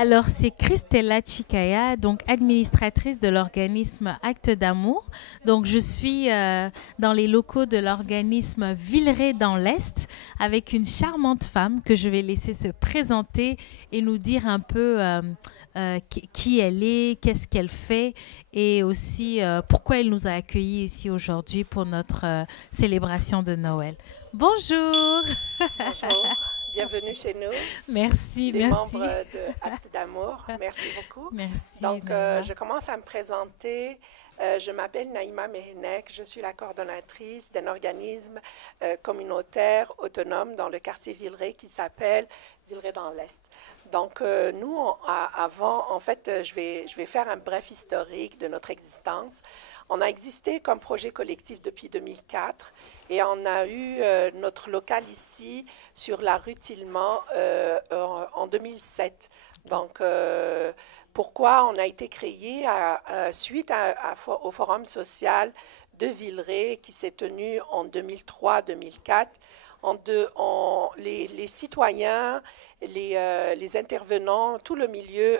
Alors, c'est Christella Chikaya, donc administratrice de l'organisme Actes d'amour. Donc, je suis dans les locaux de l'organisme Villeray dans l'Est avec une charmante femme que je vais laisser se présenter et nous dire un peu qui elle est, qu'est-ce qu'elle fait et aussi pourquoi elle nous a accueillis ici aujourd'hui pour notre célébration de Noël. Bonjour! Bonjour, bienvenue chez nous, Merci, les merci. membres de Actes d'amour. Merci beaucoup. Merci, Donc, Naïma. je commence à me présenter. Je m'appelle Naïma Mehenek. Je suis la coordonnatrice d'un organisme communautaire autonome dans le quartier Villeray qui s'appelle Villeray dans l'Est. Donc, nous, avant, en fait, je vais faire un bref historique de notre existence. On a existé comme projet collectif depuis 2004 et on a eu notre local ici sur la rue Tillman en 2007. Donc, pourquoi on a été créé suite au Forum social de Villeray qui s'est tenu en 2003-2004. Les citoyens, les intervenants, tout le milieu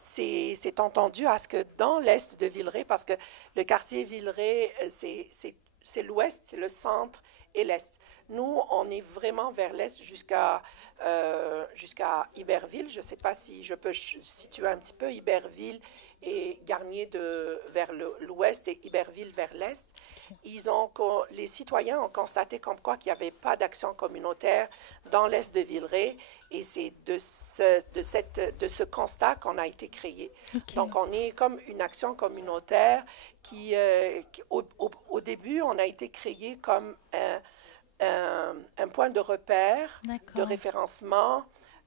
s'est entendu à ce que dans l'est de Villeray, parce que le quartier Villeray, c'est l'ouest, c'est le centre et l'est. Nous, on est vraiment vers l'est jusqu'à Iberville. Je ne sais pas si je peux situer un petit peu Iberville et Garnier vers l'ouest et Iberville vers l'est. Les citoyens ont constaté comme quoi qu'il n'y avait pas d'action communautaire dans l'est de Villeray et c'est de ce constat qu'on a été créé. Ok. Donc, on est comme une action communautaire au début, on a été créé comme un point de repère, de D'accord. référencement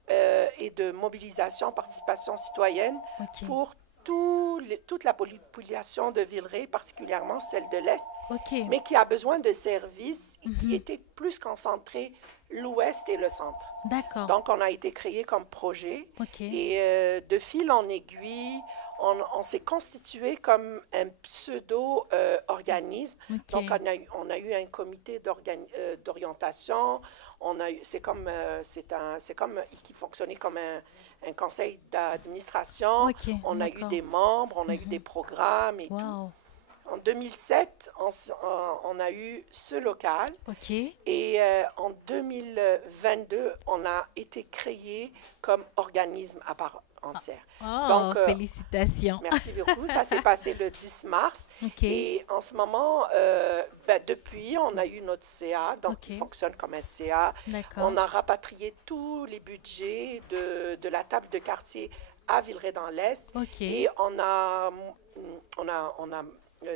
et de mobilisation, participation citoyenne Ok. pour toute la population de Villeray, particulièrement celle de l'Est, Ok. mais qui a besoin de services et qui Mhm. était plus concentré l'Ouest et le centre. D'accord. Donc, on a été créé comme projet Ok. et de fil en aiguille, on s'est constitué comme un pseudo-organisme. Ok. Donc, on a eu un comité d'orientation. C'est comme qui fonctionnait comme un conseil d'administration. Ok. On a eu D'accord. des membres, on a eu Mhm. des programmes et tout. Wow. En 2007, on a eu ce local. Ok. Et en 2022, on a été créé comme organisme à part entière. Oh, Donc, félicitations. merci beaucoup. Ça s'est passé le 10 mars. Ok. Et en ce moment, depuis, on a eu notre CA, donc Ok. qui fonctionne comme un CA. D'accord. On a rapatrié tous les budgets de la table de quartier à Villeray dans l'Est. Ok. Et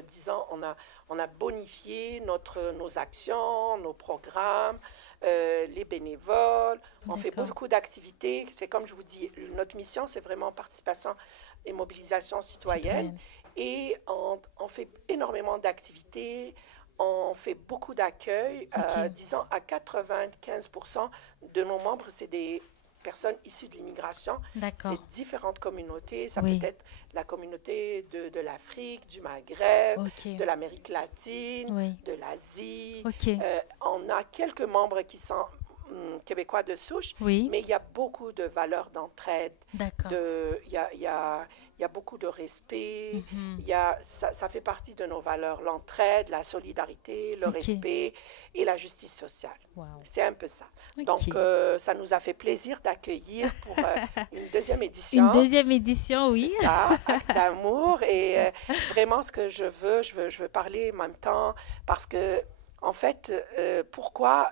disons, on a bonifié nos actions, nos programmes, les bénévoles. On fait D'accord. beaucoup d'activités. C'est comme je vous dis, notre mission, c'est vraiment participation et mobilisation citoyenne. Et on fait énormément d'activités. On fait beaucoup d'accueil. Ok. Disons, à 95% de nos membres, c'est des personnes issues de l'immigration. D'accord. C'est différentes communautés. Ça Oui. peut être la communauté de l'Afrique, du Maghreb, Ok. de l'Amérique latine, Oui. de l'Asie. Ok. On a quelques membres qui sont québécois de souche, Oui. mais il y a beaucoup de valeurs d'entraide. D'accord. Il y a beaucoup de respect. Mhm. Ça fait partie de nos valeurs, l'entraide, la solidarité, le Ok. respect et la justice sociale. Wow. C'est un peu ça. Ok. Donc, ça nous a fait plaisir d'accueillir pour une deuxième édition. Une deuxième édition, oui. C'est ça, Acte d'amour. Et vraiment, ce que je veux parler en même temps, parce que, en fait, pourquoi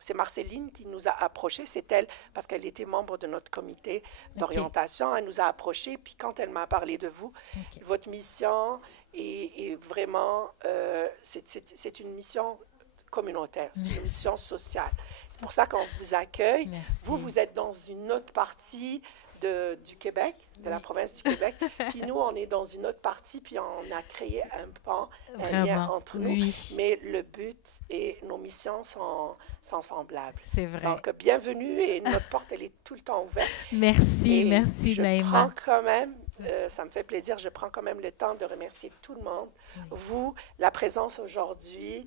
c'est Marceline qui nous a approchés, c'est elle, parce qu'elle était membre de notre comité d'orientation, elle nous a approchés, puis quand elle m'a parlé de vous, Ok. votre mission est vraiment, c'est une mission communautaire, c'est une mission sociale. C'est pour ça qu'on vous accueille. Merci. Vous êtes dans une autre partie du Québec, de la province du Québec. Puis nous, on est dans une autre partie, puis on a créé un pan, un lien Vraiment. entre nous. Oui. Mais le but et nos missions sont semblables. C'est vrai. Donc, bienvenue et notre porte, elle est tout le temps ouverte. Merci, Et merci je Naïma. prends quand même ça me fait plaisir. Je prends quand même le temps de remercier tout le monde. Vous, la présence aujourd'hui,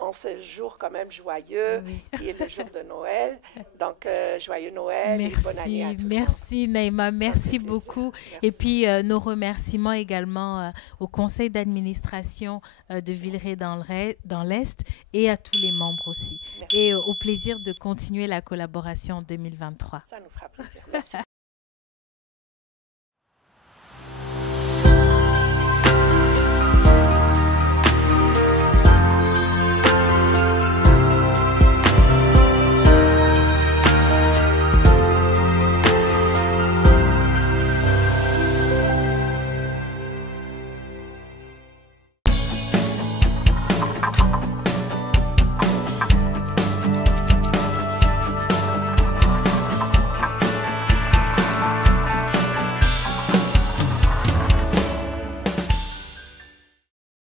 en ce jour quand même joyeux, qui est le jour de Noël. Donc, joyeux Noël et bonne année à tout le monde. Merci Naïma, merci beaucoup. Merci. Et puis, nos remerciements également au conseil d'administration de Villeray dans l'Est et à tous les membres aussi. Merci. Et au plaisir de continuer la collaboration en 2023. Ça nous fera plaisir. Merci beaucoup.